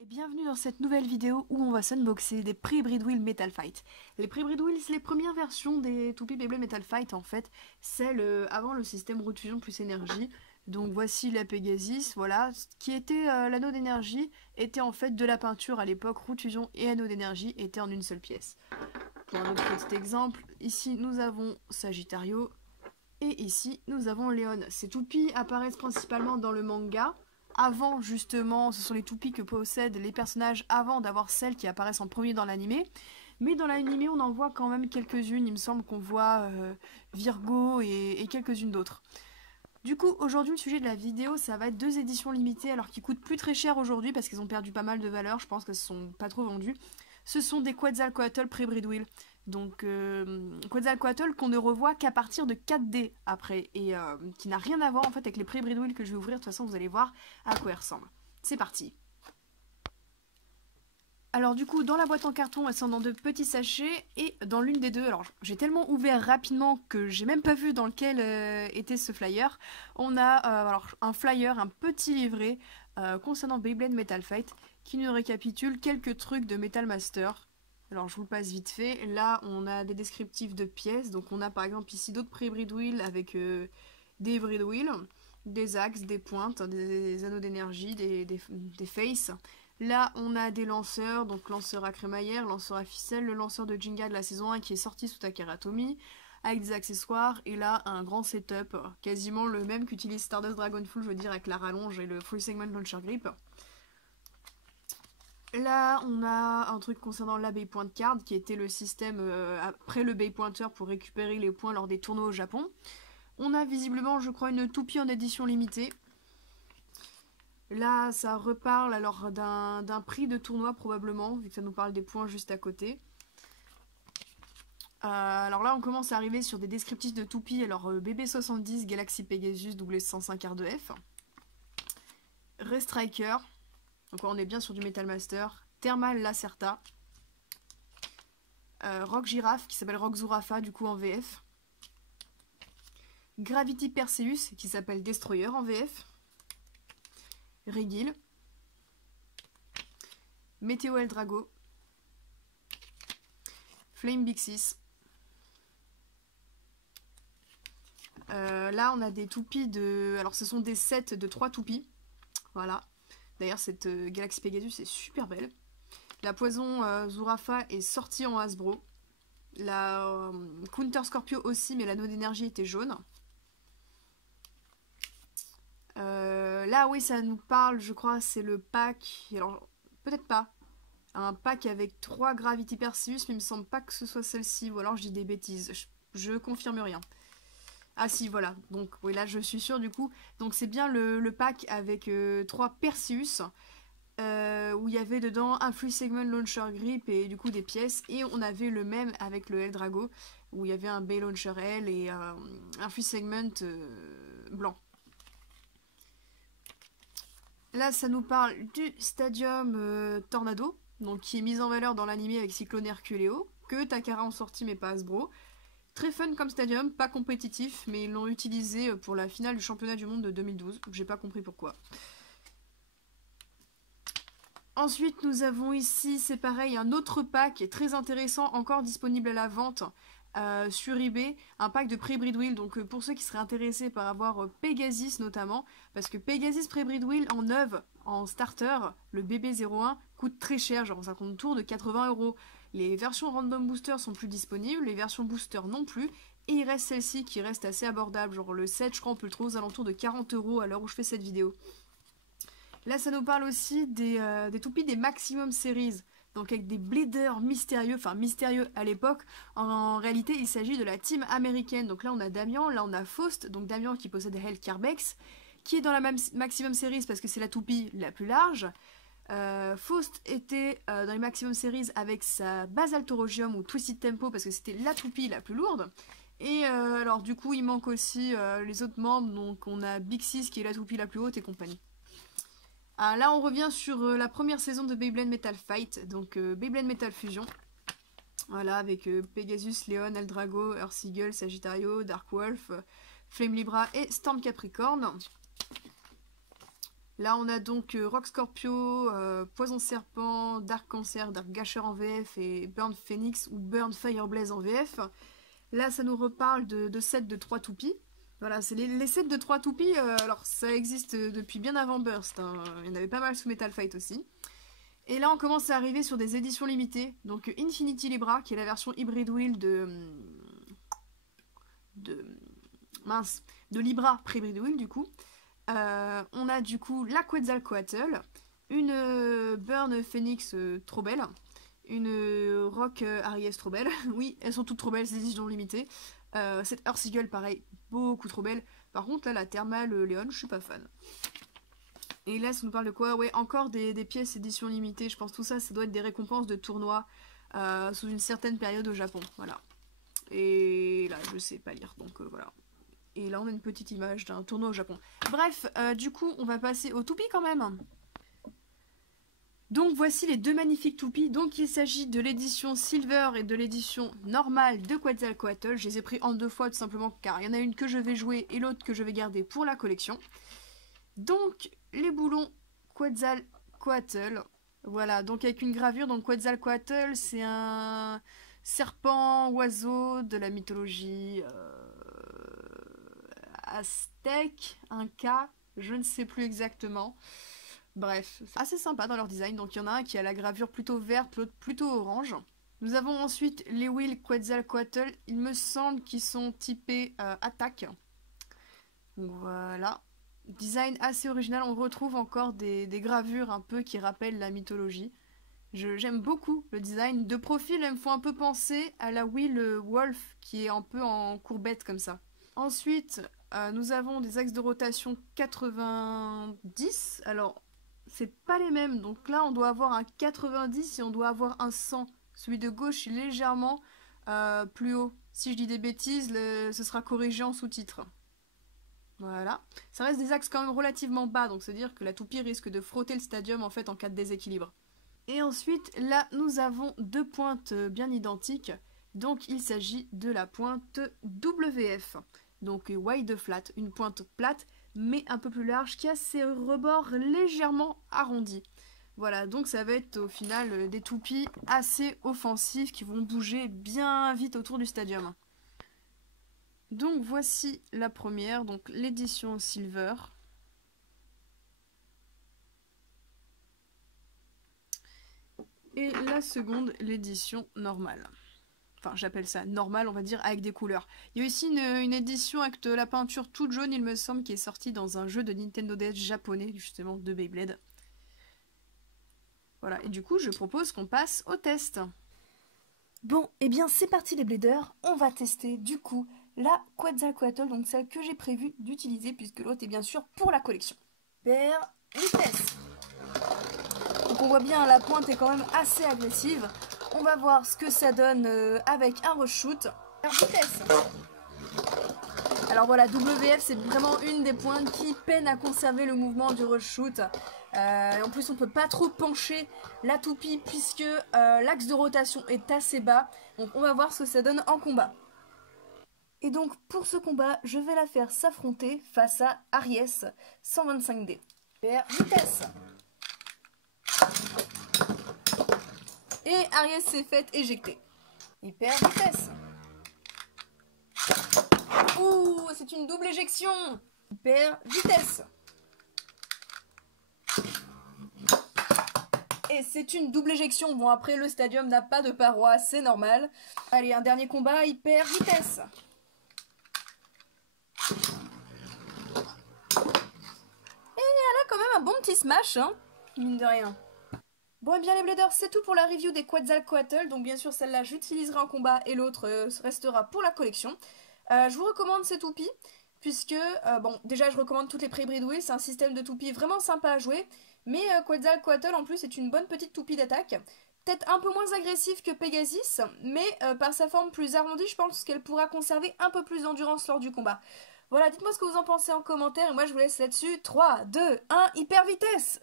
Et bienvenue dans cette nouvelle vidéo où on va s'unboxer des Pre-Breed Wheel Metal Fight. Les Pre-Breed Wheel, c'est les premières versions des toupies Beyblade Metal Fight en fait. Celle avant le système roue de fusion plus énergie. Donc voici la Pegasus, voilà. Ce qui était l'anneau d'énergie était en fait de la peinture à l'époque. Roue de fusion et anneau d'énergie étaient en une seule pièce. Pour un autre petit exemple, ici nous avons Sagittario et ici nous avons Léon. Ces toupies apparaissent principalement dans le manga. Avant, justement, ce sont les toupies que possèdent les personnages avant d'avoir celles qui apparaissent en premier dans l'animé. Mais dans l'animé, on en voit quand même quelques-unes. Il me semble qu'on voit Virgo et quelques-unes d'autres. Du coup, aujourd'hui, le sujet de la vidéo, ça va être 2 éditions limitées, alors qui coûtent plus très cher aujourd'hui parce qu'ils ont perdu pas mal de valeur. Je pense qu'elles ne sont pas trop vendues. Ce sont des Quetzalcoatl Pre-Breed Wheel. Donc, Quetzalcoatl qu'on ne revoit qu'à partir de 4D après, et qui n'a rien à voir en fait avec les Pre-Breed Wheel que je vais ouvrir. De toute façon, vous allez voir à quoi ils ressemblent. C'est parti. Alors du coup, dans la boîte en carton, elles sont dans de petits sachets, et dans l'une des deux, alors j'ai tellement ouvert rapidement que j'ai même pas vu dans lequel était ce flyer, on a alors, un flyer, un petit livret concernant Beyblade Metal Fight, qui nous récapitule quelques trucs de Metal Master. Alors je vous le passe vite fait. Là, on a des descriptifs de pièces, donc on a par exemple ici d'autres pré-breed wheels avec des breed wheels, des axes, des pointes, des anneaux d'énergie, des faces. Là, on a des lanceurs, donc lanceur à crémaillère, lanceur à ficelle, le lanceur de Jenga de la saison 1 qui est sorti sous Takara Tomy, avec des accessoires, et là, un grand setup, quasiment le même qu'utilise Stardust Dragonful, je veux dire, avec la rallonge et le Full Segment Launcher Grip. Là, on a un truc concernant la Bay Point Card, qui était le système après le Bay Pointer pour récupérer les points lors des tournois au Japon. On a visiblement, je crois, une toupie en édition limitée. Là, ça reparle alors d'un prix de tournoi probablement, vu que ça nous parle des points juste à côté. Alors là, on commence à arriver sur des descriptifs de toupies. Alors, BB70, Galaxy Pegasus, W105 R2F. Restriker. Donc on est bien sur du Metal Master. Thermal Lacerta. Rock Giraffe, qui s'appelle Rock Zurafa, du coup en VF. Gravity Perseus, qui s'appelle Destroyer en VF. Regil. Météo Eldrago. Flame Bixis. Là, on a des toupies de... Alors, ce sont des sets de 3 toupies. Voilà. D'ailleurs, cette Galaxy Pegasus est super belle. La poison Zurafa est sortie en Hasbro. La Counter Scorpio aussi, mais l'anneau d'énergie était jaune. Là, oui, ça nous parle, je crois, c'est le pack... Alors, peut-être pas. Un pack avec 3 Gravity Perseus, mais il me semble pas que ce soit celle-ci. Ou alors, je dis des bêtises. Je confirme rien. Ah si, voilà. Donc, oui, là, je suis sûre, du coup. Donc, c'est bien le pack avec 3 Perseus. Où il y avait dedans un Free Segment Launcher Grip et du coup des pièces. Et on avait le même avec le Eldrago, où il y avait un Bay Launcher L et un Free Segment blanc. Là, ça nous parle du Stadium Tornado, donc qui est mis en valeur dans l'animé avec Cyclone Herculeo, que Takara ont sorti mais pas Hasbro. Très fun comme Stadium, pas compétitif, mais ils l'ont utilisé pour la finale du championnat du monde de 2012. J'ai pas compris pourquoi. Ensuite, nous avons ici, c'est pareil, un autre pack très intéressant, encore disponible à la vente sur eBay, un pack de Pre-Breed Wheel. Donc pour ceux qui seraient intéressés par avoir Pegasus notamment, parce que Pegasus Pre-Breed Wheel en neuve, en starter, le BB01 coûte très cher, genre ça compte autour de 80 €. Les versions Random Booster sont plus disponibles, les versions Booster non plus, et il reste celle-ci qui reste assez abordable, genre le 7 je crois on peut le trouver aux alentours de 40 € à l'heure où je fais cette vidéo. Là, ça nous parle aussi des toupies des Maximum Series, donc avec des bleeders mystérieux, enfin mystérieux à l'époque. En réalité, il s'agit de la team américaine. Donc là, on a Damien, là on a Faust, donc Damien qui possède Hell Carbex, qui est dans la Maximum Series parce que c'est la toupie la plus large. Faust était dans les Maximum Series avec sa Basaltorogium ou Twisted Tempo parce que c'était la toupie la plus lourde. Et alors du coup, il manque aussi les autres membres, donc on a Bixis qui est la toupie la plus haute et compagnie. Ah, là, on revient sur la première saison de Beyblade Metal Fight, donc Beyblade Metal Fusion. Voilà, avec Pegasus, Léon, Eldrago, Earth Eagle, Sagittario, Dark Wolf, Flame Libra et Storm Capricorn. Là, on a donc Rock Scorpio, Poison Serpent, Dark Cancer, Dark Gasher en VF et Burn Phoenix ou Burn Fireblaze en VF. Là, ça nous reparle de sets de 3 toupies. Voilà, c'est les sets de 3 toupies, alors ça existe depuis bien avant Burst, hein. Il y en avait pas mal sous Metal Fight aussi. Et là, on commence à arriver sur des éditions limitées. Donc Infinity Libra, qui est la version Hybrid Wheel de Libra Pre-Hybrid Wheel, du coup. On a du coup la Quetzalcoatl, une Burn Phoenix trop belle, une Rock Aries trop belle. Oui, elles sont toutes trop belles, ces éditions limitées. Cette Earth Eagle, pareil, beaucoup trop belle. Par contre, là, la Thermal Léon, je suis pas fan. Et là, ça nous parle de quoi? Ouais, encore des pièces édition limitée. Je pense tout ça, ça doit être des récompenses de tournois sous une certaine période au Japon. Voilà. Et là, je sais pas lire, donc voilà. Et là, on a une petite image d'un tournoi au Japon. Bref, du coup, on va passer aux toupies quand même. Donc, voici les deux magnifiques toupies. Donc, il s'agit de l'édition Silver et de l'édition normale de Quetzalcoatl. Je les ai pris en 2 fois, tout simplement, car il y en a une que je vais jouer et l'autre que je vais garder pour la collection. Donc, les boulons Quetzalcoatl. Voilà, donc avec une gravure. Donc, Quetzalcoatl, c'est un serpent, oiseau de la mythologie aztèque, inca, je ne sais plus exactement. Bref, c'est assez sympa dans leur design. Donc il y en a un qui a la gravure plutôt verte, l'autre plutôt orange. Nous avons ensuite les wheels Quetzalcoatl. Il me semble qu'ils sont typés attaque. Donc voilà. Design assez original. On retrouve encore des gravures un peu qui rappellent la mythologie. J'aime beaucoup le design. De profil, elles me font un peu penser à la wheel Wolf qui est un peu en courbette comme ça. Ensuite, nous avons des axes de rotation 90. Alors, c'est pas les mêmes. Donc là, on doit avoir un 90 et on doit avoir un 100. Celui de gauche est légèrement plus haut. Si je dis des bêtises, ce sera corrigé en sous-titre. Voilà. Ça reste des axes quand même relativement bas, donc c'est-à-dire que la toupie risque de frotter le stadium en fait en cas de déséquilibre. Et ensuite, là, nous avons 2 pointes bien identiques. Donc il s'agit de la pointe WF. Donc wide flat, une pointe plate mais un peu plus large qui a ses rebords légèrement arrondis. Voilà, donc ça va être au final des toupies assez offensives qui vont bouger bien vite autour du stadium. Donc voici la première, donc l'édition Silver. Et la seconde, l'édition normale. Enfin, j'appelle ça normal, on va dire, avec des couleurs. Il y a aussi une édition avec de la peinture toute jaune, il me semble, qui est sortie dans un jeu de Nintendo DS japonais, justement, de Beyblade. Voilà, et du coup, je propose qu'on passe au test. Bon, et bien c'est parti les bladers, on va tester du coup la Quetzalcoatl, donc celle que j'ai prévu d'utiliser, puisque l'autre est bien sûr pour la collection. Paire, vitesse. Donc on voit bien, la pointe est quand même assez agressive. On va voir ce que ça donne avec un reshoot. Vitesse. Alors voilà, WF c'est vraiment une des pointes qui peine à conserver le mouvement du reshoot. En plus on peut pas trop pencher la toupie puisque l'axe de rotation est assez bas. Donc on va voir ce que ça donne en combat. Et donc pour ce combat, je vais la faire s'affronter face à Aries 125D. Paire, vitesse. Et Aries s'est faite éjecter. Hyper vitesse. Ouh, c'est une double éjection. Hyper vitesse. Et c'est une double éjection. Bon, après, le stadium n'a pas de paroi, c'est normal. Allez, un dernier combat, hyper vitesse. Et elle a quand même un bon petit smash, hein, mine de rien. Bon et bien les bladers, c'est tout pour la review des Quetzalcoatl, donc bien sûr celle-là j'utiliserai en combat et l'autre restera pour la collection. Je vous recommande ces toupies, puisque, bon déjà je recommande toutes les Pre-Hybrid Wheels, c'est un système de toupies vraiment sympa à jouer, mais Quetzalcoatl en plus est une bonne petite toupie d'attaque, peut-être un peu moins agressive que Pegasus, mais par sa forme plus arrondie je pense qu'elle pourra conserver un peu plus d'endurance lors du combat. Voilà, dites-moi ce que vous en pensez en commentaire, et moi je vous laisse là-dessus. 3, 2, 1, hyper vitesse!